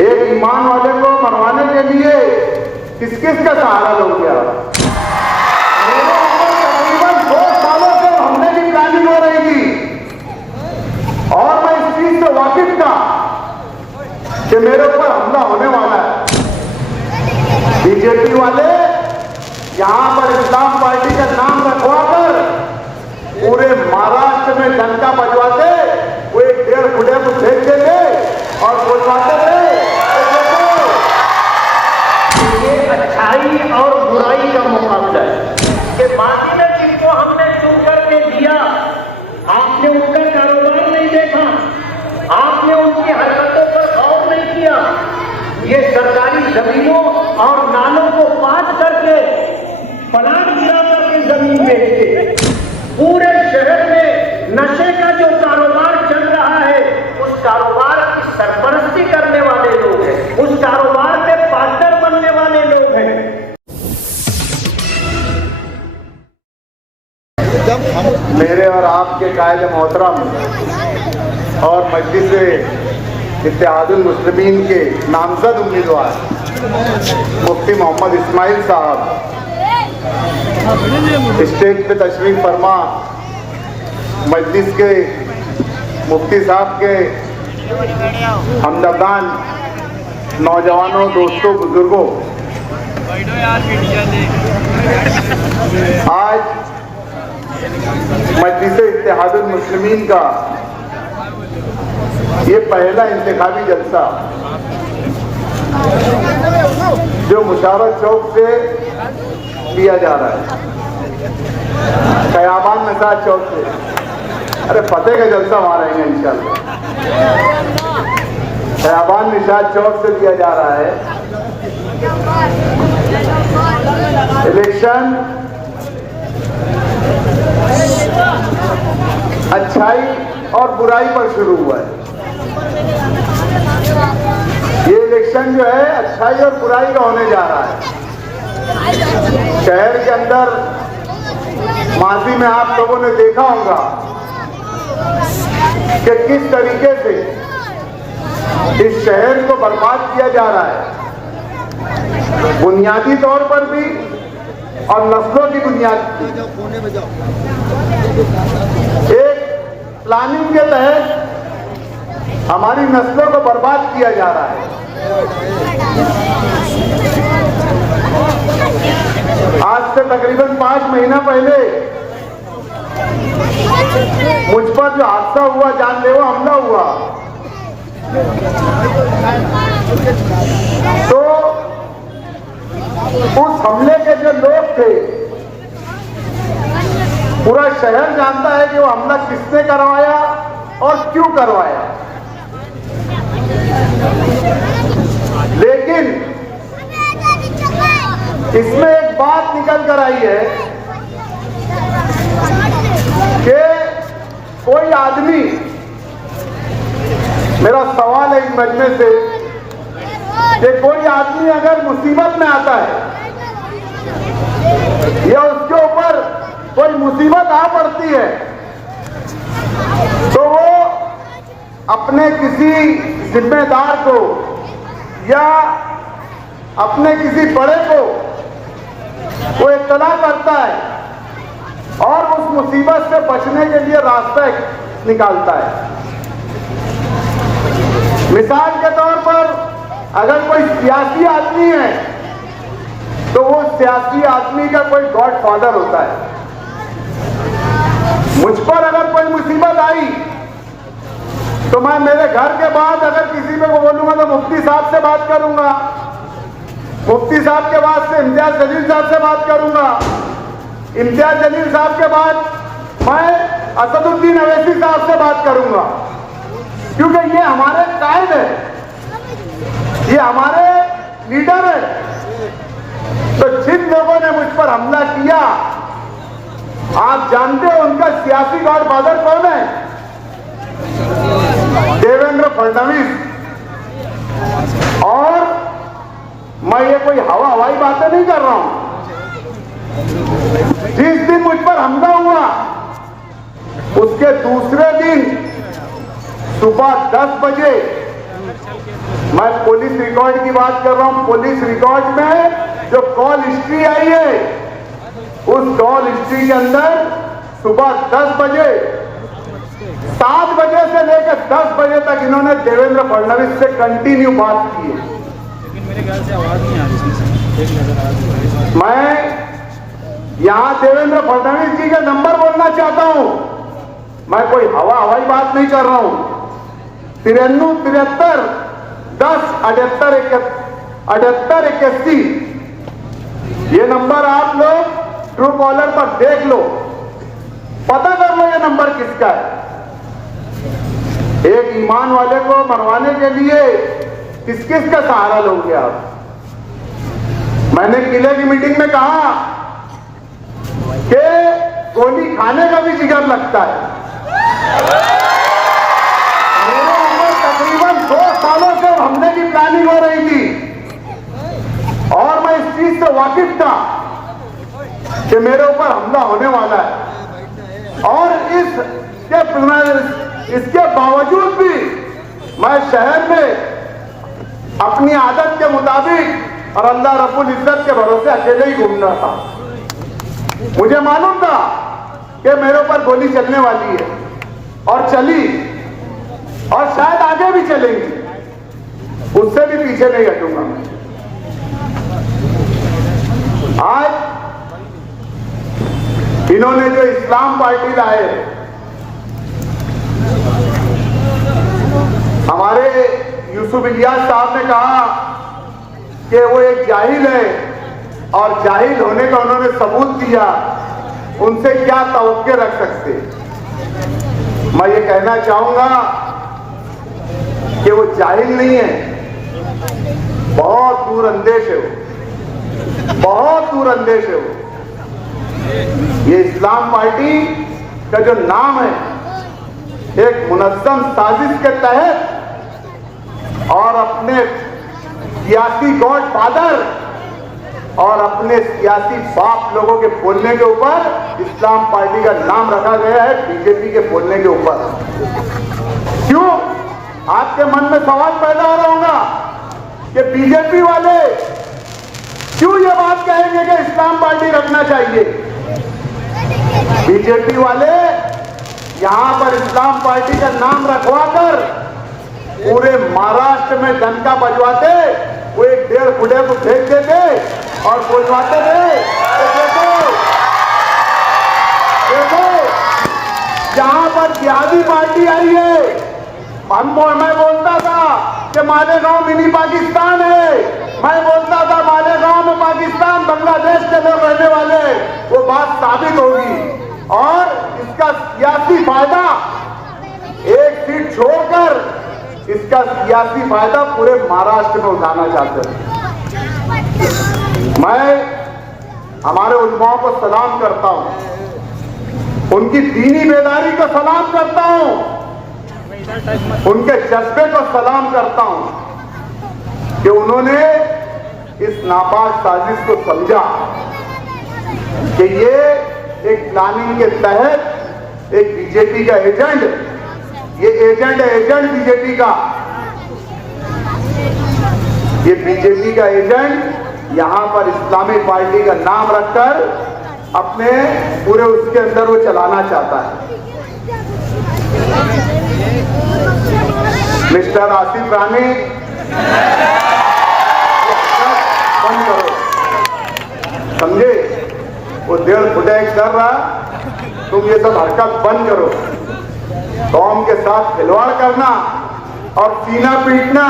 एक ईमान वाले को मरवाने के लिए किस किस का सहारा लोगे आप? मेरे ऊपर तकरीबन 2 सालों से हमले की प्लानिंग हो रही थी और मैं इस चीज से वाकिफ था कि मेरे ऊपर हमला होने वाला है। बीजेपी वाले यहां पर इस्लाम पार्टी का नाम रखवाकर पूरे महाराष्ट्र में डंका बजवाते, वो 1.5 बुढ़े को फेंक देते और बोलवाते थे ये अच्छाई और बुराई का मुकाबला है कि बाकी में जिनको हमने चुन करके दिया, आपने उनका कारोबार नहीं देखा, आपने उनकी हरकतों पर गौर नहीं किया। ये सरकारी जमीनों और नालों को पाट करके पलाट गिरा करके जमीन बेचते, पूरे शहर में नशे का जो कारोबार चल रहा है उस कारोबार की सरपरस्ती करने वाले लोग हैं, उस कारोबार के पार्टनर बनने वाले लोग हैं। मेरे और आपके कायदे मोहतरम और मजलिस इत्तेहादुल मुस्लिमीन के नामजद उम्मीदवार मुफ्ती मोहम्मद इस्माइल साहब स्टेज पे तशरीफ फरमा, मजलिस के मुफ्ती साहब के हमदर्दान नौजवानों, दोस्तों, बुजुर्गों, आज मजलिस इत्तेहादुल मुस्लिमीन का ये पहला इंतखाबी जलसा जो मुशारत चौक से किया जा रहा है, कयाबान निसार चौक से, अरे फतेह का जलसा वहां रहेंगे इंशाल्लाह, कयाबान निसार चौक से दिया जा रहा है। इलेक्शन अच्छाई और बुराई पर शुरू हुआ है। ये इलेक्शन जो है अच्छाई और बुराई का होने जा रहा है। शहर के अंदर माजी में आप लोगों ने देखा होगा कि किस तरीके से इस शहर को बर्बाद किया जा रहा है, बुनियादी तौर पर भी और नस्लों की बुनियाद पर। एक प्लानिंग के तहत हमारी नस्लों को बर्बाद किया जा रहा है। आज से तकरीबन 5 महीना पहले मुझ पर जो हादसा हुआ, जानलेवा हमला हुआ, तो उस हमले के जो लोग थे, पूरा शहर जानता है कि वो हमला किसने करवाया और क्यों करवाया। लेकिन इसमें एक बात निकल कर आई है कि कोई आदमी, मेरा सवाल है इस मजमे से कि कोई आदमी अगर मुसीबत में आता है या उसके ऊपर कोई मुसीबत आ पड़ती है, तो वो अपने किसी जिम्मेदार को या अपने किसी बड़े को वो इत्तला करता है और उस मुसीबत से बचने के लिए रास्ता निकालता है। मिसाल के तौर पर अगर कोई सियासी आदमी है तो वो सियासी आदमी का कोई गॉडफादर होता है। मुझ पर अगर कोई मुसीबत आई तो मैं मेरे घर के बाद अगर किसी को बोलूंगा तो मुफ्ती साहब से बात करूंगा, मुफ्ती साहब के बाद से इम्तियाज जलील साहब से बात करूंगा, इम्तियाज जलील साहब के बाद मैं असदुद्दीन अवैसी साहब से बात करूंगा, क्योंकि ये हमारे कायद है, ये हमारे लीडर है। तो जिन लोगों ने मुझ पर हमला किया, आप जानते हो उनका सियासी गॉडफादर कौन है? देवेंद्र फडणवीस। और मैं ये कोई हवाई बातें नहीं कर रहा हूं। जिस दिन मुझ पर हमला हुआ उसके दूसरे दिन सुबह 10 बजे मैं पुलिस रिकॉर्ड की बात कर रहा हूं। पुलिस रिकॉर्ड में जो कॉल हिस्ट्री आई है, उस कॉल हिस्ट्री के अंदर सुबह 10 बजे 7 बजे से लेकर 10 बजे तक इन्होंने देवेंद्र फडणवीस से कंटिन्यू बात की है। लेकिन मेरे ख्याल से आवाज नहीं आ रही इसमें। मैं यहां देवेंद्र फडणवीस जी का नंबर बोलना चाहता हूं। मैं कोई हवाई बात नहीं कर रहा हूं। 93 73 10 78 81। ये नंबर आप लोग ट्रू कॉलर पर देख लो, पता कर लो ये नंबर किसका है। एक ईमान वाले को मरवाने के लिए किस किस का सहारा लोगे आप? मैंने किले की मीटिंग में कहा कि गोली खाने का भी जिगर लगता है। मेरे ऊपर तकरीबन 2 सालों से हमले की प्लानिंग हो रही थी और मैं इस चीज से वाकिफ था कि मेरे ऊपर हमला होने वाला है। और इसके बावजूद भी मैं शहर में अपनी आदत के मुताबिक और अल्लाह रब्बुल इज्जत के भरोसे अकेले ही घूम रहा था। मुझे मालूम था कि मेरे ऊपर गोली चलने वाली है और चली, और शायद आगे भी चलेगी, उससे भी पीछे नहीं हटूंगा मैं। आज इन्होंने जो इस्लाम पार्टी लाए, हमारे यूसुफ इलियास साहब ने कहा कि वो एक जाहिल है और जाहिल होने का उन्होंने सबूत दिया, उनसे क्या तवक्के रख सकते। मैं ये कहना चाहूंगा कि वो जाहिल नहीं है, बहुत दूर अंदेश है वो, बहुत दूर अंदेश है वो। ये इस्लाम पार्टी का जो नाम है, एक मुनज़्ज़म साजिश के तहत और अपने सियासी गॉड फादर और अपने सियासी बाप लोगों के बोलने के ऊपर इस्लाम पार्टी का नाम रखा गया है, बीजेपी के बोलने के ऊपर। क्यों? आपके मन में सवाल पैदा हो रहा होगा कि बीजेपी वाले क्यों ये बात कहेंगे कि इस्लाम पार्टी रखना चाहिए। बीजेपी वाले यहां पर इस्लाम पार्टी का नाम रखवाकर पूरे महाराष्ट्र में डंका बजवाते, वो 1.5 फुटे को फेंक देते और बोलवाते थे देखो जहां पर जिहादी पार्टी आई है। मैं बोलता था कि मालेगांव मिनी पाकिस्तान है, मैं बोलता था मालेगांव में पाकिस्तान बांग्लादेश के लोग रहने वाले, वो बात साबित होगी। और इसका सियासी फायदा, एक सीट छोड़कर इसका सियासी फायदा पूरे महाराष्ट्र में उठाना चाहते हैं। मैं हमारे उलमाओं को सलाम करता हूं, उनकी दीनी बेदारी को सलाम करता हूं, उनके जज्बे को सलाम करता हूं कि उन्होंने इस नापाक साजिश को समझा कि ये एक प्लानिंग के तहत एक बीजेपी का एजेंट, ये एजेंट है, एजेंट बीजेपी का, ये बीजेपी का एजेंट यहां पर इस्लामी पार्टी का नाम रखकर अपने पूरे उसके अंदर वो चलाना चाहता है। मिस्टर आसिफ रानी, बंद करो, समझे? वो 1.5 फुटे कर रहा, तुम ये सब हरकत बंद करो। कौम के साथ खिलवाड़ करना और सीना पीटना,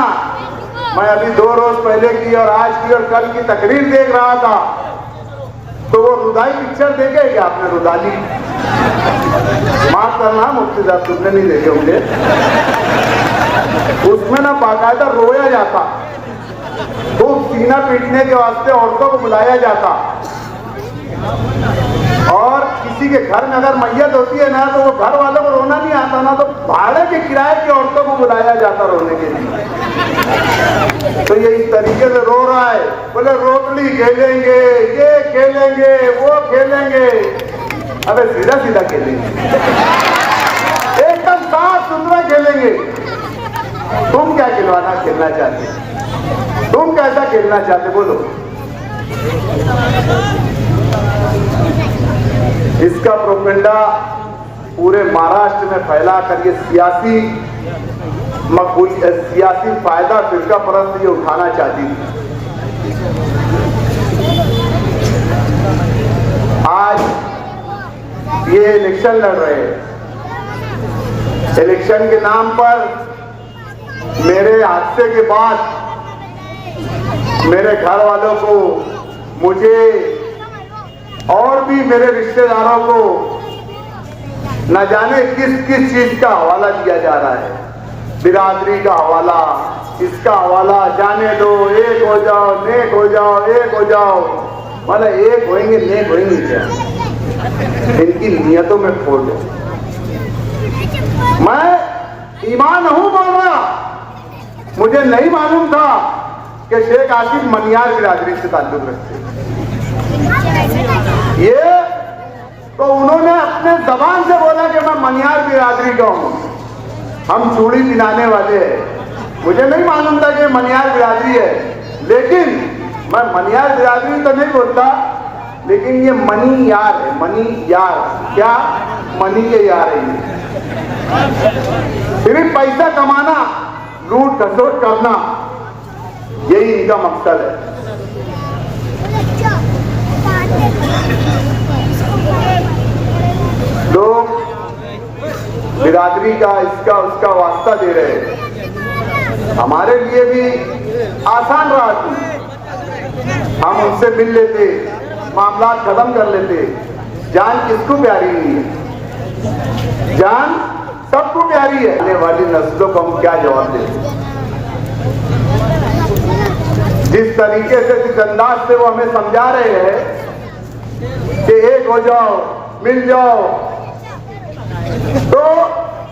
मैं अभी 2 रोज पहले की और आज की और कल की तकरीर देख रहा था, तो वो रुदाई पिक्चर देखे क्या आपने? रुदाली, माफ करना मुफ्ती साहब, तुमने नहीं देखे होंगे। उसमें ना बाकायदा रोया जाता, तो सीना पीटने के वास्ते औरतों को बुलाया जाता, और किसी के घर में अगर मैयत होती है ना, तो वो घर वालों को रोना नहीं आता ना, तो भाड़े के किराए की औरतों को बुलाया जाता रोने के लिए। तो ये इस तरीके से रो रहा है, बोले रोटली खेलेंगे, ये खेलेंगे, वो खेलेंगे। अबे सीधा सीधा खेलेंगे, एकदम साफ सुथरा खेलेंगे। तुम क्या खेलना चाहते, तुम कैसा खेलना चाहते बोलो। इसका प्रोपेगेंडा पूरे महाराष्ट्र में फैला कर ये सियासी फायदा फिरका परस्त ये उठाना चाहती थी। आज ये इलेक्शन लड़ रहे हैं, इलेक्शन के नाम पर मेरे हादसे के बाद मेरे घर वालों को, मुझे और भी मेरे रिश्तेदारों को न जाने किस किस चीज का हवाला दिया जा रहा है। बिरादरी का हवाला, इसका हवाला, जाने दो, एक हो जाओ, नेक हो जाओ, एक हो जाओ। मतलब एक होएंगे नेक होएंगे क्या? इनकी नियतों में खोट है। मैं ईमान हूं बोल रहा, मुझे नहीं मालूम था कि शेख आसिफ मनियार बिरादरी से ताल्लुक रखते। ये तो उन्होंने अपने जबान से बोला कि मैं मनियार बिरादरी का हूं, हम चूड़ी पिनाने वाले हैं। मुझे नहीं मालूम था कि मनियार बिरादरी है, लेकिन मैं मनियार बिरादरी तो नहीं बोलता, लेकिन ये मनी यार है। मनी यार क्या? मनी के यार है ये। सिर्फ पैसा कमाना, लूट खसोट करना, यही इनका मकसद है। लोग बिरादरी का इसका उसका वास्ता दे रहे हैं। हमारे लिए भी आसान रहा थी, हम उनसे मिल लेते, मामला खत्म कर लेते। जान किसको प्यारी नहीं है? जान सबको प्यारी है। आने वाली नस्लों को हम क्या जवाब दें? जिस तरीके से, जिस अंदाज से वो हमें समझा रहे हैं कि एक हो जाओ, मिल जाओ, तो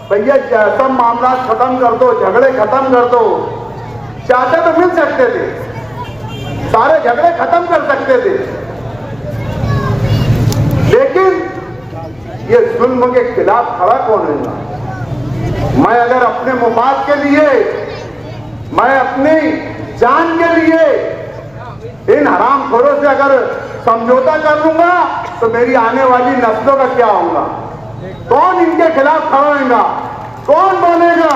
भैया सब मामला खत्म कर दो, झगड़े खत्म कर दो। चाहते तो मिल सकते थे, सारे झगड़े खत्म कर सकते थे, लेकिन ये जुल्म के खिलाफ खड़ा कौन होगा? मैं अगर अपने मुफाद के लिए, मैं अपनी जान के लिए इन हरामखोरों से अगर समझौता कर लूंगा तो मेरी आने वाली नस्लों का क्या होगा? कौन इनके खिलाफ खड़ा होगा? कौन बोलेगा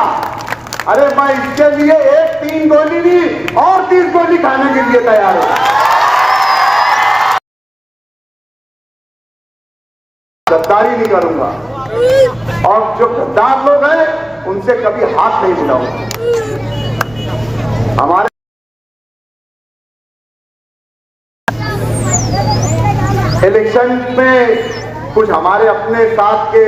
अरे मैं इसके लिए एक 3 गोली नहीं और 30 गोली खाने के लिए तैयार हूं। गद्दारी नहीं करूंगा, और जो गद्दार लोग हैं उनसे कभी हाथ नहीं मिलाऊंगा। हमारे इलेक्शन में कुछ हमारे अपने साथ के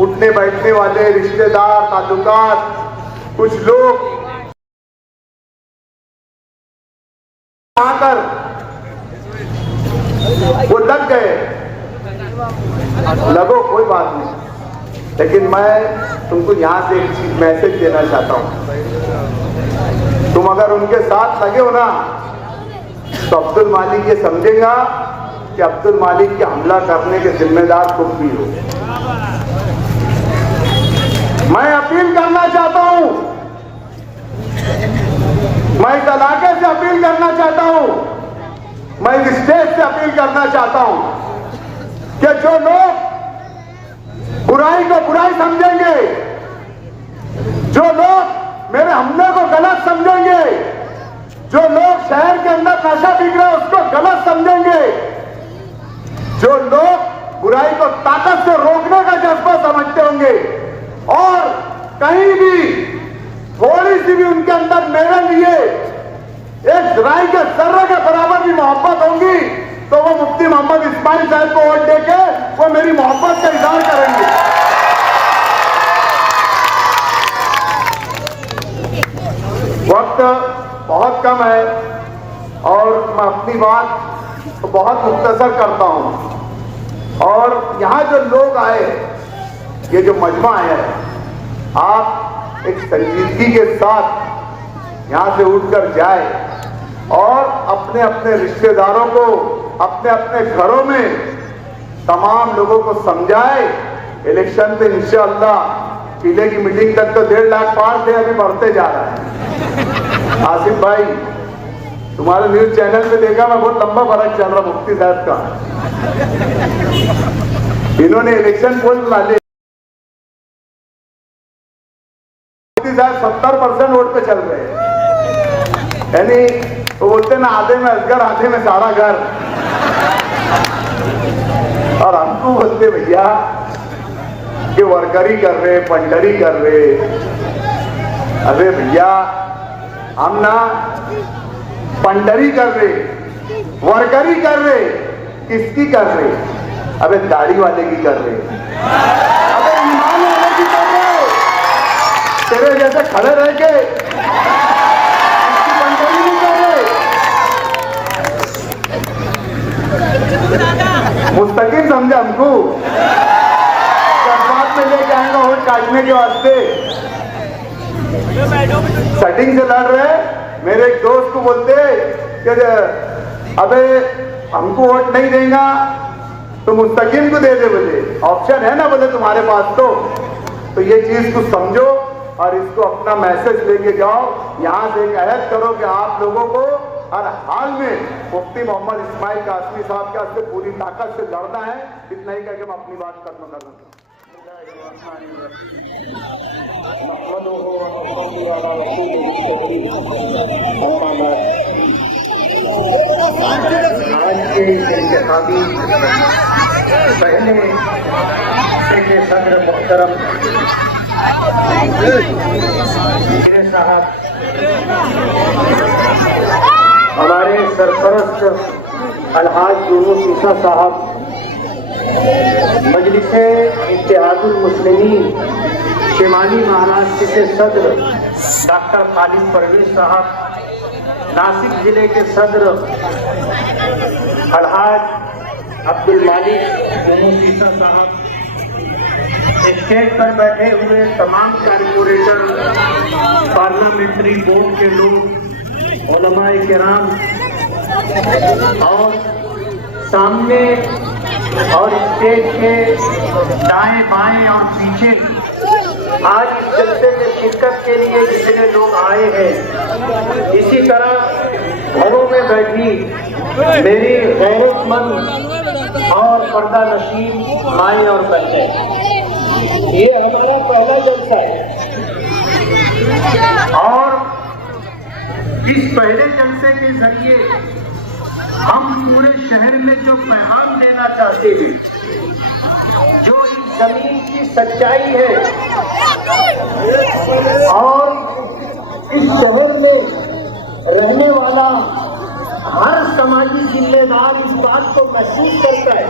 उठने बैठने वाले रिश्तेदार, ताल्लुकात, कुछ लोग आकर वो लग गए। लगो कोई बात नहीं, लेकिन मैं तुमको यहां से एक चीज मैसेज देना चाहता हूं। तुम अगर उनके साथ लगे हो ना तो अब्दुल मालिक ये समझेगा कि अब्दुल मालिक के हमला करने के जिम्मेदार तुम भी हो। मैं अपील करना चाहता हूं, मैं इस इलाके से अपील करना चाहता हूं, मैं इस स्टेट से अपील करना चाहता हूं कि जो लोग बुराई को बुराई समझेंगे, जो लोग मेरे हमले को गलत समझेंगे, जो लोग शहर के अंदर नशा बिक रहा है उसको गलत समझेंगे, जो लोग बुराई को ताकत से रोकने का जज्बा समझते होंगे और कहीं भी थोड़ी सी भी उनके अंदर मेरे लिए एक राई के जर्रे के बराबर भी मोहब्बत होंगी तो वो मुफ्ती मोहम्मद इस्माइल साहब को वोट देके वो मेरी मोहब्बत का इजहार करेंगे। वक्त बहुत कम है और मैं अपनी बात तो बहुत मुख्तसर करता हूं। और यहां जो लोग आए, ये जो मजमा है, आप एक संजीदगी के साथ यहां से उठकर जाए और अपने अपने रिश्तेदारों को, अपने अपने घरों में तमाम लोगों को समझाए। इलेक्शन पे इंशाअल्लाह किले की मीटिंग तक तो 1.5 लाख पार थे, अभी बढ़ते जा रहा है। आसिफ भाई, तुम्हारे न्यूज चैनल पे देखा मैं, बहुत लंबा फर्क चल रहा मुफ्ती साहब का। इन्होंने इलेक्शन पोल डाले, मुफ्ती साहब 70% वोट पे चल रहे हैं, यानी वो बोलते ना आधे में असगर आधे में सारा घर। और हमको बोलते भैया कि वर्करी कर रहे, पंडरी कर रहे। अरे भैया हम ना पंडरी कर रहे, वर्करी कर रहे, किसकी कर रहे? अबे दाढ़ी वाले की कर रहे, अबे ईमान वाले की कर रहे। तेरे जैसे खड़े रह के पंडरी नहीं कर रहे। मुस्तकिल समझा हमको, जज्बात में लेके आएगा वोट काटने के वास्ते। सेटिंग से लड़ रहे। मेरे एक दोस्त को बोलते कि अबे हमको वोट नहीं देगा तो मुस्तकिम को दे दे, बोले ऑप्शन है ना, बोले तुम्हारे पास। तो ये चीज को समझो और इसको अपना मैसेज लेके जाओ। यहाँ से एक अहद करो कि आप लोगों को हर हाल में मुफ्ती मोहम्मद इस्माइल कासमी साहब के वास्ते पूरी ताकत से लड़ना है। इतना ही करके मैं अपनी बात खत्म कर रहा हूँ। आज के इंतखाबी पहले के सदर मुहतरम मेरे साहब, हमारे सरपरस्त अलहाज यूनुस ईसा साहब, मजलिसे इत्तेहादुल मुस्लिमीन शिमाली महाराष्ट्र के सदर डॉक्टर खालिद परवेज साहब, नासिक जिले के सदर अलहाज अब्दुल मालिक यूनुस ईसा साहब, स्टेज पर बैठे हुए तमाम कॉर्पोरेटर, पार्लियामेंट्री बोर्ड के लोग, उलमाए किराम और सामने और स्टेज के दाएं बाएं और पीछे आज इस जलसे में शिरकत के लिए जितने लोग आए हैं, इसी तरह घरों में बैठी मेरी गैरतमंद और पर्दा नशीन माएँ और बहनें, ये हमारा पहला जलसा है। और इस पहले जलसे के जरिए हम पूरे शहर में जो पैगाम देना चाहते हैं, जो इस जमीन की सच्चाई है और इस शहर में रहने वाला हर समाजी जिम्मेदार इस बात को महसूस करता है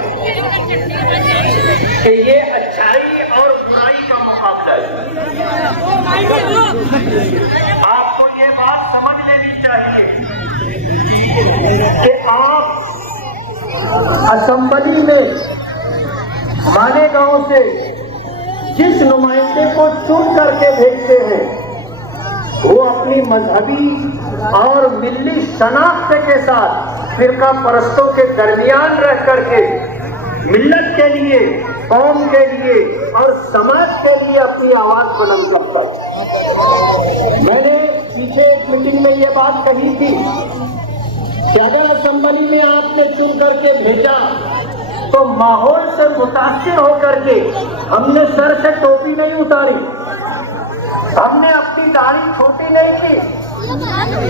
कि ये अच्छाई और बुराई का मुकाबला है। आपको ये बात समझ लेनी चाहिए कि आप असेंबली में मालेगांव से जिस नुमाइंदे को चुन करके भेजते हैं, वो अपनी मजहबी और मिल्ली शनाख्त के साथ फिरका परस्तों के दरमियान रह करके मिल्लत के लिए, कौम के लिए और समाज के लिए अपनी आवाज बुलंद करता है। मैंने पीछे एक मीटिंग में ये बात कही थी कि अगर असेंबली में आपने चुन करके भेजा तो माहौल से मुतासिर होकर के हमने सर से टोपी नहीं उतारी, हमने अपनी दाढ़ी छोटी नहीं की,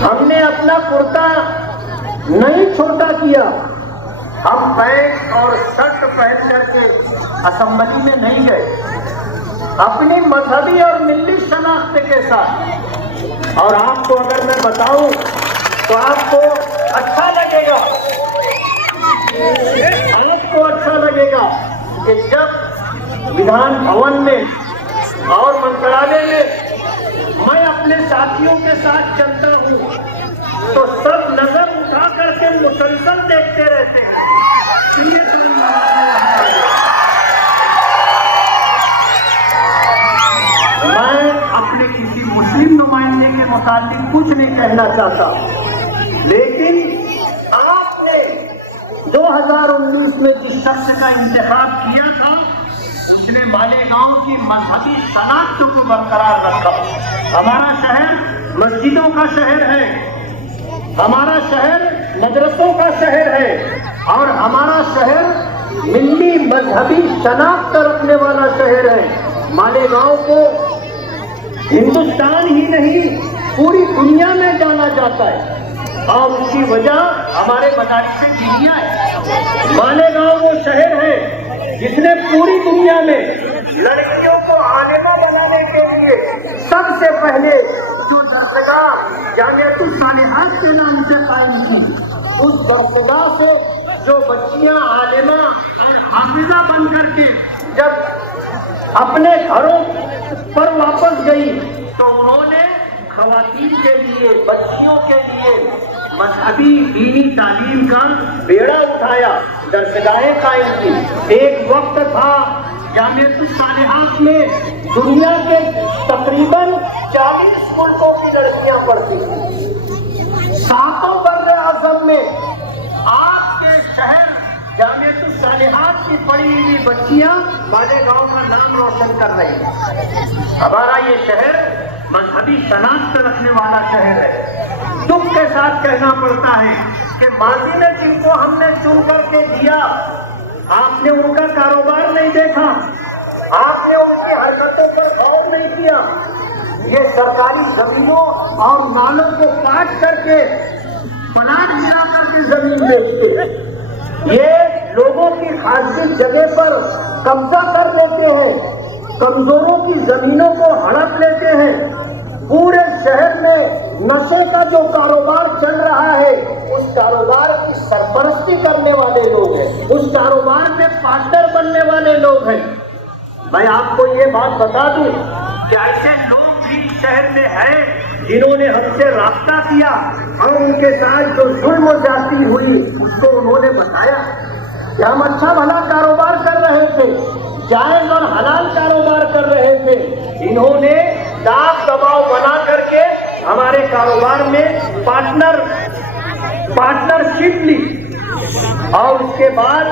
हमने अपना कुर्ता नहीं छोटा किया, हम पैंट और शर्ट पहन करके असेंबली में नहीं गए, अपनी मजहबी और मिल्ली शनाख्त के साथ। और आपको अगर मैं बताऊं तो आपको अच्छा लगेगा, आपको अच्छा लगेगा कि जब विधान भवन में और मंत्रालय में मैं अपने साथियों के साथ चलता हूँ तो सब नजर उठा करके मुसलसल देखते रहते हैं। मैं अपने किसी मुस्लिम नुमाइंदे के मुताबिक कुछ नहीं कहना चाहता, लेकिन आपने 2019 में जिस शख्स का इंतखाब किया था उसने मालेगांव की मजहबी शनाख्त को बरकरार रखा। हमारा शहर मस्जिदों का शहर है, हमारा शहर मदरसों का शहर है और हमारा शहर मिल्ली मजहबी शनाख्त रखने वाला शहर है। मालेगांव को हिंदुस्तान ही नहीं पूरी दुनिया में जाना जाता है और उसकी वजह हमारे मदारिस दीनिया है। मालेगांव वो शहर है जिसने पूरी दुनिया में लड़कियों को आलिमा बनाने के लिए सबसे पहले जो दरगाह जामिअतुस सालिहात के नाम से कायम की, उस दरगाह से जो बच्चियां आलिमा और हाफिजा बन करके जब अपने घरों पर वापस गई तो उन्होंने खवातीन के लिए, बच्चियों के लिए मजहबी दीनी तालीम का बेड़ा उठाया, दरगाहें कायम की। एक वक्त था जामिअतुस सालिहात में दुनिया के तकरीबन 40 मुल्कों की लड़कियां पढ़ती थी। सातों बर्रे आज़म में आपके शहर जामिअतुस सालिहात की पढ़ी हुई बच्चियां मालेगांव का नाम रोशन कर रही हैं। हमारा ये शहर मजहबी शनाख्त रखने वाला शहर है। दुख के साथ कहना पड़ता है कि माजी में जिनको हमने चुन करके दिया, आपने उनका कारोबार नहीं देखा, आपने उनकी हरकतों पर गौर नहीं किया। ये सरकारी जमीनों और नालों को काट करके प्लाट गिरा करके जमीन बेचते हैं। ये लोगों की खासगी जगह पर कब्जा कर लेते हैं, कमजोरों की जमीनों को हड़प लेते हैं। पूरे शहर में नशे का जो कारोबार चल रहा है, उस कारोबार की सरपरस्ती करने वाले लोग हैं, उस कारोबार में पार्टनर बनने वाले लोग हैं। मैं आपको ये बात बता दूं कि ऐसे लोग भी शहर में हैं जिन्होंने हमसे रास्ता किया और उनके साथ जो जुल्म ज्यादती हुई उसको उन्होंने बताया कि हम अच्छा भला कारोबार कर रहे थे, जायज और हलाल कारोबार कर रहे थे। इन्होंने दाब दबाव बना करके हमारे कारोबार में पार्टनरशिप ली और उसके बाद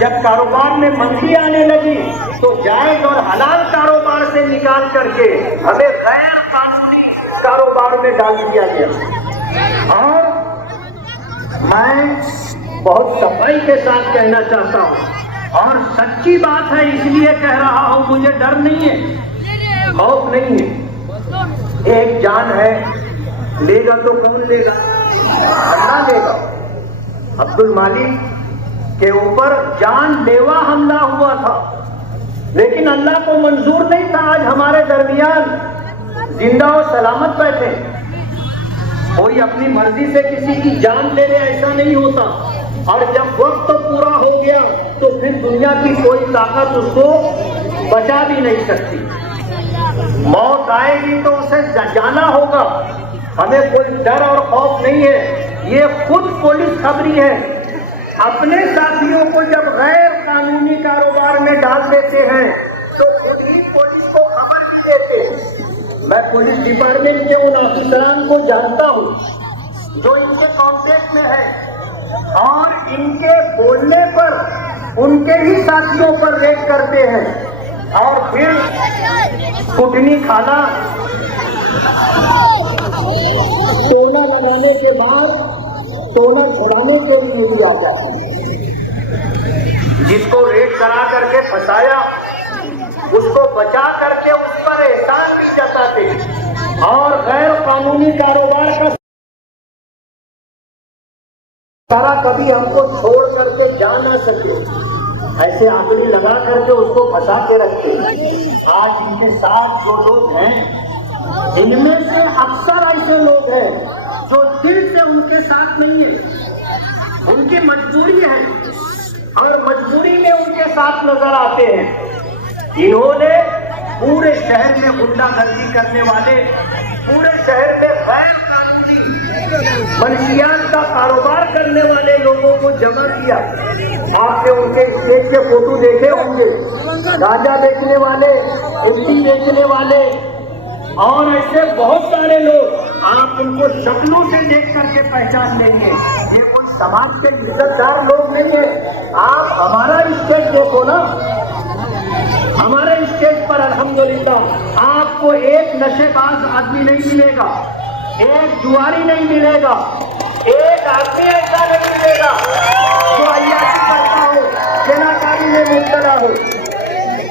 जब कारोबार में मंदी आने लगी तो जायज और हलाल कारोबार से निकाल करके हमें गैर कानूनी कारोबार में डाल दिया गया। और मैं बहुत सफाई के साथ कहना चाहता हूँ और सच्ची बात है इसलिए कह रहा हूँ, मुझे डर नहीं है, खौफ नहीं है। एक जान है, लेगा तो कौन लेगा? अल्लाह लेगा। अब्दुल मालिक के ऊपर जानलेवा हमला हुआ था, लेकिन अल्लाह को मंजूर नहीं था आज हमारे दरमियान जिंदा और सलामत बैठे। कोई अपनी मर्जी से किसी की जान ले ले ऐसा नहीं होता, और जब वक्त पूरा हो गया तो फिर दुनिया की कोई ताकत उसको बचा भी नहीं सकती। मौत आएगी तो उसे जाना होगा, हमें कोई डर और खौफ नहीं है। ये खुद पुलिस खबरी है, अपने साथियों को जब गैर कानूनी कारोबार में डाल देते हैं तो खुद ही पुलिस को खबर भी देते हैं। मैं पुलिस डिपार्टमेंट के उन अफसरान को जानता हूँ जो इनके कांटेक्ट में है और इनके बोलने पर उनके ही साथियों पर रेड करते हैं और फिर कुटनी खाना टोना लगाने के बाद टोना छुड़ाने के लिए भी आ जाते हैं। जिसको रेड करा करके फंसाया उसको बचा करके उस पर एहसान भी जताते और गैर कानूनी कारोबार का सारा कभी हमको छोड़ करके जा ना सके, ऐसे आंकड़ी लगा करके उसको फंसा के रखते हैं। आज इनके साथ जो लोग हैं, इनमें से अक्सर ऐसे लोग हैं जो दिल से उनके साथ नहीं है, उनकी मजबूरी है और मजबूरी में उनके साथ नजर आते हैं। इन्होंने पूरे शहर में गुंडागर्दी करने वाले, पूरे शहर में गैर कानूनी मनशियात का कारोबार करने वाले लोगों को जमा किया। आपने उनके स्टेज के फोटो देखे होंगे, गांजा बेचने वाले, एमटी बेचने वाले और ऐसे बहुत सारे लोग। आप उनको शक्लों से देख करके पहचान लेंगे, ये कोई समाज के इज्जतदार लोग नहीं है। आप हमारा स्टेज देखो ना, हमारा पर अल्हम्दुलिल्लाह आपको एक नशेबाज आदमी नहीं मिलेगा, एक जुआरी नहीं मिलेगा, एक आदमी ऐसा नहीं मिलेगा जो अय्याशी करता हो, जनाकारी में मुब्तला हो।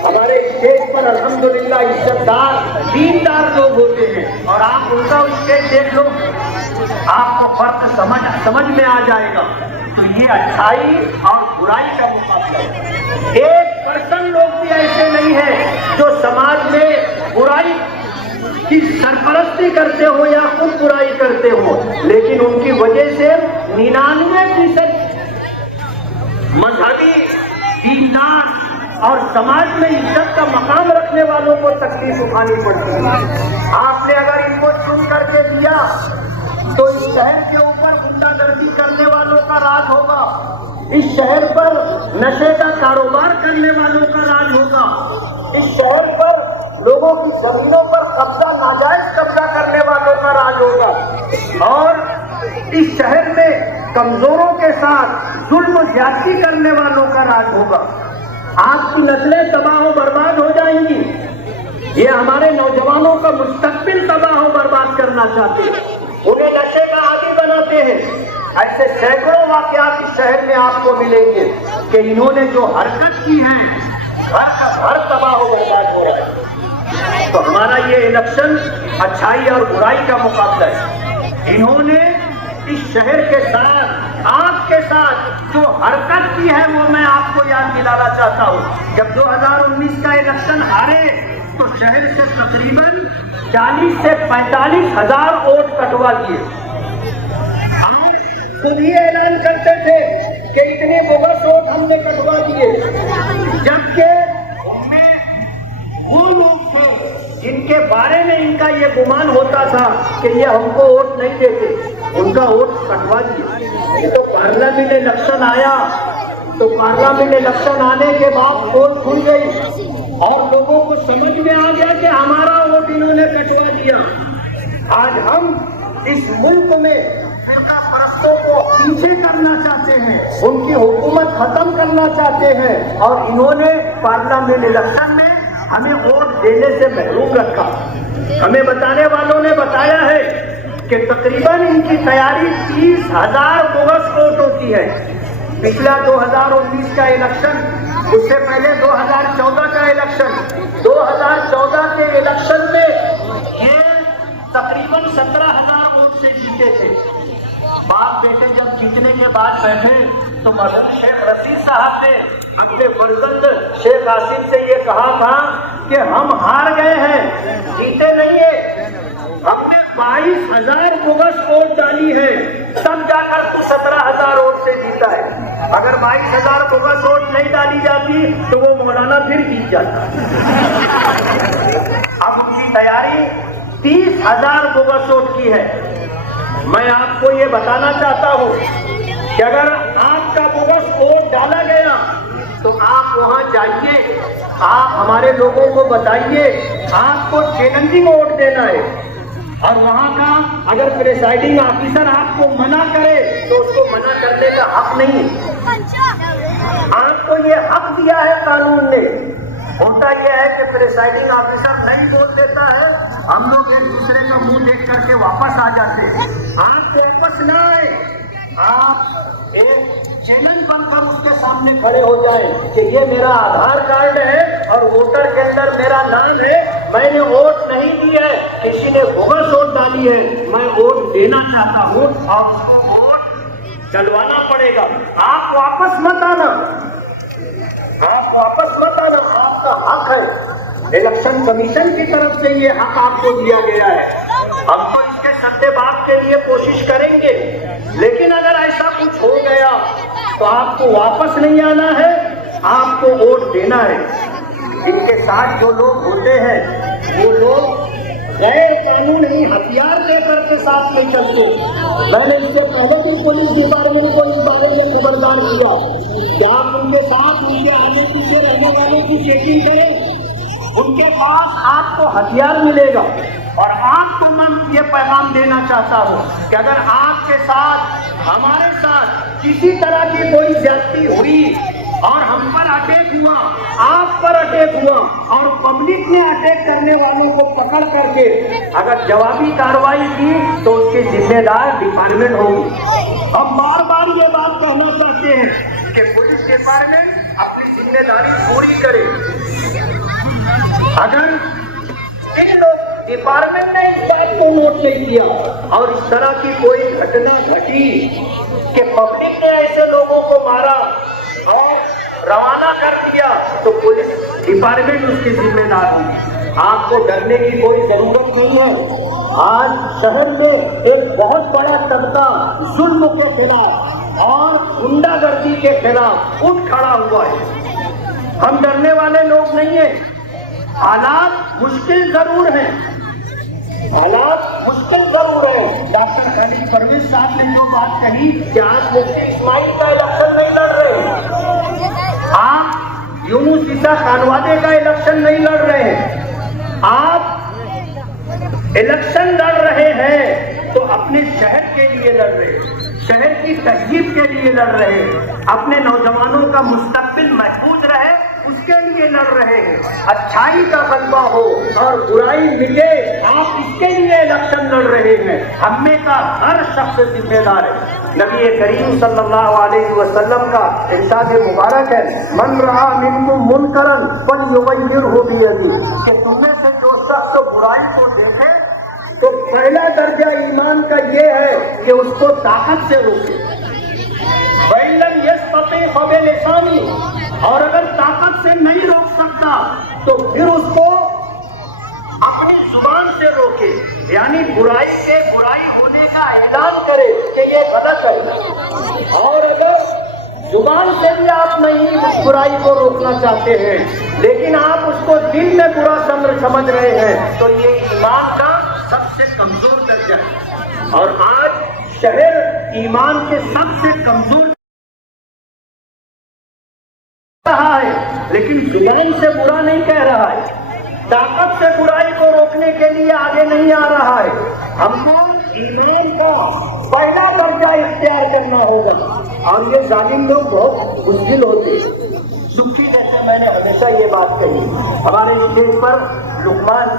हमारे स्टेज पर अल्हम्दुलिल्लाह इज्जतदार दीनदार लोग होते हैं और आप उनका स्टेज देख लो, आपको फर्क समझ में आ जाएगा। तो ये अच्छाई और बुराई का मुकाबला है। 1% लोग भी ऐसे नहीं है जो समाज में बुराई की सरपरस्ती करते हो या खुद बुराई करते हो, लेकिन उनकी वजह से 99% मजहबी दीनदार और समाज में इज्जत का मकाम रखने वालों को तकलीफ उठानी पड़ती है। आपने अगर इनको चुन करके दिया तो इस शहर के ऊपर गुंडागर्दी करने वालों का राज होगा, इस शहर पर नशे का कारोबार करने वालों का राज होगा, इस शहर पर लोगों की जमीनों पर कब्जा, नाजायज कब्जा करने वालों का राज होगा और इस शहर में कमजोरों के साथ जुल्म ज्यादती करने वालों का राज होगा। आपकी नस्लें तबाह बर्बाद हो जाएंगी। ये हमारे नौजवानों का मुस्तकबिल तबाह बर्बाद करना चाहते हैं, उन्हें नशे का आदी बनाते हैं। ऐसे सैकड़ों वाकयात इस शहर में आपको मिलेंगे कि इन्होंने जो हरकत की है, घर का घर तबाह बर्बाद हो रहा है। तो हमारा ये इलेक्शन अच्छाई और बुराई का मुकाबला है। इन्होंने इस शहर के साथ, आपके साथ जो हरकत की है वो मैं आपको याद दिलाना चाहता हूँ। जब 2019 का इलेक्शन हारे तो शहर से तकरीबन 40 से 45 हजार वोट कटवा दिए। आप खुद ही ऐलान करते थे कि इतने बोगस वोट हमने कटवा दिए, जबकि वो लोग थे जिनके बारे में इनका ये गुमान होता था कि ये हमको वोट नहीं देते, उनका वोट कटवा दिया। तो पार्लियामेंट इलेक्शन आया तो पार्लियामेंट इलेक्शन आने के बाद वोट खुल गई और लोगों को समझ में आ गया कि हमारा वोट इन्होंने कटवा दिया। आज हम इस मुल्क में फिरका परस्तों को पीछे करना चाहते हैं, उनकी हुकूमत खत्म करना चाहते हैं और इन्होंने पार्लियामेंट इलेक्शन में हमें वोट देने से महरूम रखा। हमें बताने वालों ने बताया है कि तकरीबन इनकी तैयारी 30,000 बोगस वोट होती है। पिछला 2019 का इलेक्शन, उससे पहले 2014 का इलेक्शन, 2014 के इलेक्शन में ये तकरीबन 17,000 वोट से जीते थे। बाप बेटे जब जीतने के बाद बैठे तो मरहूम शेख रशीद साहब ने अपने फर्जंद शेख आसिम से ये कहा था कि हम हार गए हैं, जीते नहीं है, हमने 22,000 बोगस वोट डाली है, तब जाकर तू 17,000 वोट से जीता है। अगर 22,000 बोगस वोट नहीं डाली जाती तो वो मौलाना फिर जीत जाता। अब उनकी तैयारी 30,000 बोगस वोट की है। मैं आपको ये बताना चाहता हूँ कि अगर आपका बोगस वोट डाला गया तो आप वहां जाइए, आप हमारे लोगों को बताइए, आपको चैलेंजिंग वोट देना है और वहां का अगर प्रिसाइडिंग ऑफिसर आपको मना करे तो उसको मना करने का हक नहीं है। आपको ये हक दिया है कानून ने। होता यह है कि प्रिसाइडिंग ऑफिसर नहीं बोल देता है, हम लोग एक दूसरे का मुंह देख करके वापस आ जाते हैं। आप वापस ना आए, आप एक चैलेंज बनकर उसके सामने खड़े हो जाए कि ये मेरा आधार कार्ड है और वोटर के अंदर मेरा नाम है, मैंने वोट नहीं दी है, किसी ने बोगस वोट डाली है, मैं वोट देना चाहता हूँ और वोट डलवाना पड़ेगा। आप वापस मत आना, आप वापस मत आना, आपका हक है। इलेक्शन कमीशन की तरफ से ये हक आपको दिया गया है। हम तो इसके सत्तेबाज के लिए कोशिश करेंगे, लेकिन अगर ऐसा कुछ हो गया तो आपको वापस नहीं आना है, आपको वोट देना है। इनके साथ जो लोग होते हैं वो लोग गैर कानूनी हथियार लेकर के साथ में चलते। मैंने इससे पहले भी पुलिस डिपार्टमेंट को इस बारे में खबरदार किया कि आप उनके साथ, उनके आगे पीछे रहने वालों की चेकिंग करें, उनके पास आपको हथियार मिलेगा। और आपको मैं ये पैगाम देना चाहता हूँ कि अगर आपके साथ, हमारे साथ किसी तरह की कोई ज्यादती हुई और हम पर अटैक हुआ, आप पर अटैक हुआ और पब्लिक ने अटैक करने वालों को पकड़ करके अगर जवाबी कार्रवाई की तो उसकी जिम्मेदार डिपार्टमेंट होगी। हम बार बार ये बात कहना चाहते हैं कि पुलिस डिपार्टमेंट अपनी जिम्मेदारी पूरी करे। अगर इन लोग डिपार्टमेंट ने इस बात को नोट नहीं किया और इस तरह की कोई घटना घटी कि पब्लिक ने ऐसे लोगों को मारा और रवाना कर दिया तो पुलिस डिपार्टमेंट उसकी जिम्मेदार है। आपको डरने की कोई जरूरत नहीं है। आज शहर में एक बहुत बड़ा तबका जुल्म के खिलाफ और गुंडागर्दी के खिलाफ उठ खड़ा हुआ है। हम डरने वाले लोग नहीं है। हालात मुश्किल जरूर हैं, हालात मुश्किल जरूर है। डॉक्टर खालिद परवेज साहब ने जो बात कही कि आज मुफ्ती इस्माइल का इलेक्शन नहीं लड़ रहे, आप यूनुस ईसा खानवादे का इलेक्शन नहीं लड़ रहे, आप इलेक्शन लड़ रहे हैं तो अपने शहर के लिए लड़ रहे हैं, शहर की तहजीब के लिए लड़ रहे हैं, अपने नौजवानों का मुस्तकबिल महफूज रहे उसके लिए लड़ रहे हैं। अच्छाई का गलबा हो और बुराई मिटे, आप इसके लिए इलेक्शन लड़ रहे हैं। हमें का हर शख्स जिम्मेदार है। नबी करीम सल्लल्लाहु अलैहि वसल्लम का इरशाद मुबारक है, मन रहा मिनकुम मुनकरन फलयुगय्यिरहु बियदी, कि तुमने से जो शख्स बुराई को देखे तो पहला दर्जा ईमान का ये है कि उसको ताकत से रोके। वैलन यस्तती फबिलिसानी, और अगर ताकत से नहीं रोक सकता तो फिर उसको अपनी जुबान से रोके, यानी बुराई के बुराई होने का ऐलान करे कि ये गलत है। और अगर जुबान से भी आप नहीं उस बुराई को रोकना चाहते हैं लेकिन आप उसको दिल में बुरा समझ रहे हैं तो ये ईमान का सबसे कमजोर दर्जा है। और आज शहर ईमान के सबसे कमजोर रहा है, लेकिन जुबान से बुरा नहीं कह रहा है, ताकत से बुराई को रोकने के लिए आगे नहीं आ रहा है। हमको ईमान का पहला दर्जा इख्तियार करना होगा। और ये जालिम लोग बहुत बुज़दिल होते हैं, सुखी जैसे मैंने हमेशा ये बात कही। हमारे स्टेज पर लुकमान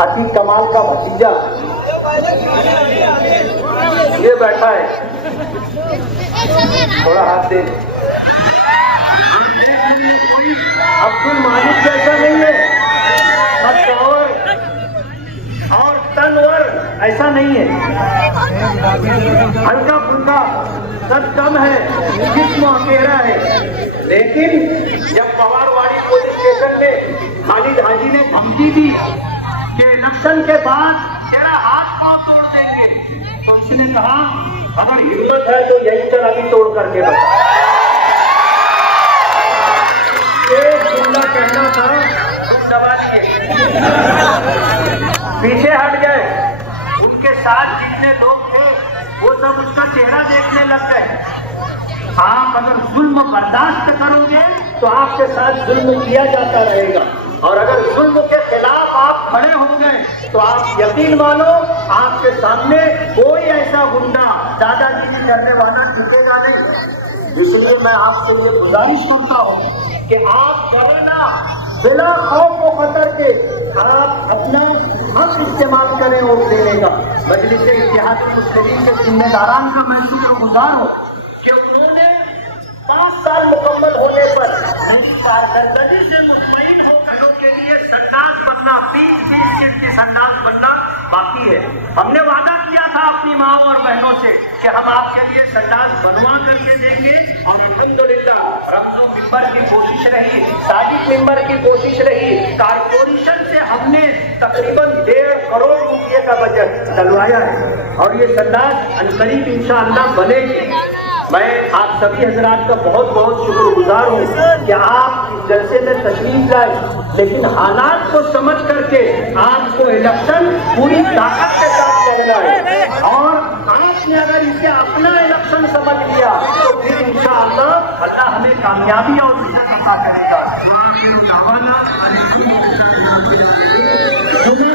अतीक कमाल का भतीजा ये बैठा है, थोड़ा हाथ दे। अब्दुल मालिक जैसा नहीं है, और तनवर ऐसा नहीं है, हल्का फुल्का कद कम है, जिस्म अकेला है। लेकिन जब पवारवाड़ी पुलिस स्टेशन में खालिद हाजी ने धमकी दी कि इलेक्शन के बाद तेरा हाथ पांव तोड़ देंगे तो उसने कहा अगर हिम्मत है तो यही चल अभी तोड़ करके बता। एक जुमला कहना था, दबा लिए, पीछे हट गए। उनके साथ जितने लोग थे वो सब उसका चेहरा देखने लग गए। आप अगर जुल्म बर्दाश्त करोगे तो आपके साथ जुल्म किया जाता रहेगा, और अगर जुल्म के खिलाफ आप खड़े हो गए तो आप यकीन मानो आपके सामने कोई ऐसा गुंडा दादागिरी करने वाला टिकेगा नहीं। इसलिए मैं आपसे ये गुजारिश करता हूँ कि आप डरना बिला खौफ व खतर के आप अपना हक इस्तेमाल करें वोट देने का। मजलिस इत्तेहादुल मुस्लिमीन के जिम्मेदारान का मैं शुक्रगुजार हूँ कि उन्होंने 5 साल मुकम्मल होने पर से मुतमईन होकर के लिए संडास बनना, 20 सीट की संडास बनना बाकी है। हमने वादा किया था अपनी माँ और बहनों से कि हम आपके लिए संडास बनवा करके देंगे, और अल्हम्दुलिल्लाह रमजू मिंबर की कोशिश रही, साजिद मिंबर की कोशिश रही, कारपोरेशन से हमने तकरीबन 1.5 करोड़ रुपये का बजट डलवाया है और ये संडास अनकरीब इंशाअल्लाह बनेगी। मैं आप सभी हजरात का बहुत बहुत शुक्रगुजार हूँ कि आप इस जलसे में तशरीफ लाए, लेकिन हालात को समझ करके आपको इलेक्शन पूरी ताकत के साथ लड़ना है। और आपने अगर इसे अपना इलेक्शन समझ लिया तो फिर इंशाअल्लाह अल्लाह हमें कामयाबी और इज्जत अता करेगा।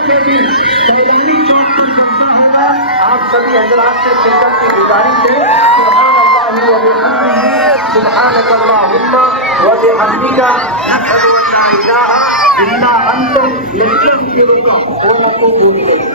के दिन सैलानी चौक पर चलता होगा। आप सभी हजरात से शिरकत की गुजारिश है। सुब्हानक अल्लाहुम्मा व बिहम्दिका नशहदु अन ला इलाहा इल्ला अंत नस्तगफिरुका व नतूबु इलैक।